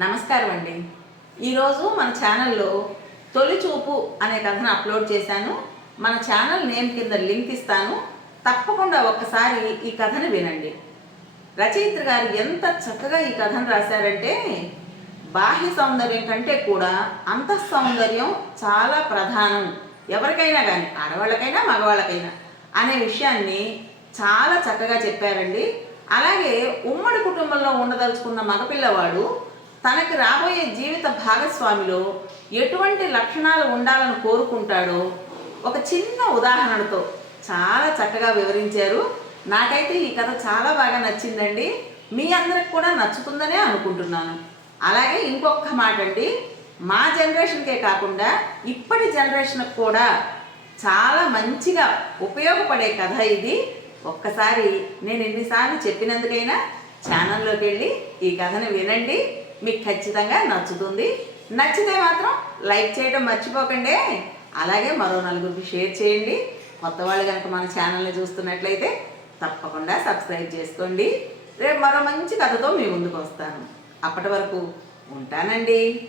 నమస్కారం అండి. ఈరోజు మన ఛానల్లో తొలి చూపు అనే కథను అప్లోడ్ చేశాను. మన ఛానల్ నేమ్ కింద లింక్ ఇస్తాను. తప్పకుండా ఒక్కసారి ఈ కథను వినండి. రచయిత్రి గారు ఎంత చక్కగా ఈ కథను రాశారంటే బాహ్య సౌందర్యం కంటే కూడా అంతః సౌందర్యం చాలా ప్రధానం. ఎవరికైనా కానీ ఆడవాళ్ళకైనా మగవాళ్ళకైనా అనే విషయాన్ని చాలా చక్కగా చెప్పారండి. అలాగే ఉమ్మడి కుటుంబంలో ఉండదలుచుకున్న మగపిల్లవాడు తనకి రాబోయే జీవిత భాగస్వామిలో ఎటువంటి లక్షణాలు ఉండాలని కోరుకుంటాడో ఒక చిన్న ఉదాహరణతో చాలా చక్కగా వివరించారు. నాకైతే ఈ కథ చాలా బాగా నచ్చిందండి. మీ అందరికి కూడా నచ్చుతుందనే అనుకుంటున్నాను. అలాగే ఇంకొక మాట అండి. మా జనరేషన్కే కాకుండా ఇప్పటి జనరేషన్కి కూడా చాలా మంచిగా ఉపయోగపడే కథ ఇది. ఒక్కసారి నేను ఎన్నిసార్లు చెప్పినందుకైనా ఛానల్లోకి వెళ్ళి ఈ కథను వినండి. మీకు ఖచ్చితంగా నచ్చుతుంది. నచ్చితే మాత్రం లైక్ చేయడం మర్చిపోకండి. అలాగే మరో నలుగురికి షేర్ చేయండి. కొత్త వాళ్ళు కనుక మన ఛానల్ని చూస్తున్నట్లయితే తప్పకుండా సబ్స్క్రైబ్ చేసుకోండి. రేపు మరో మంచి కథతో మీ ముందుకు వస్తాను. అప్పటి వరకు ఉంటానండి.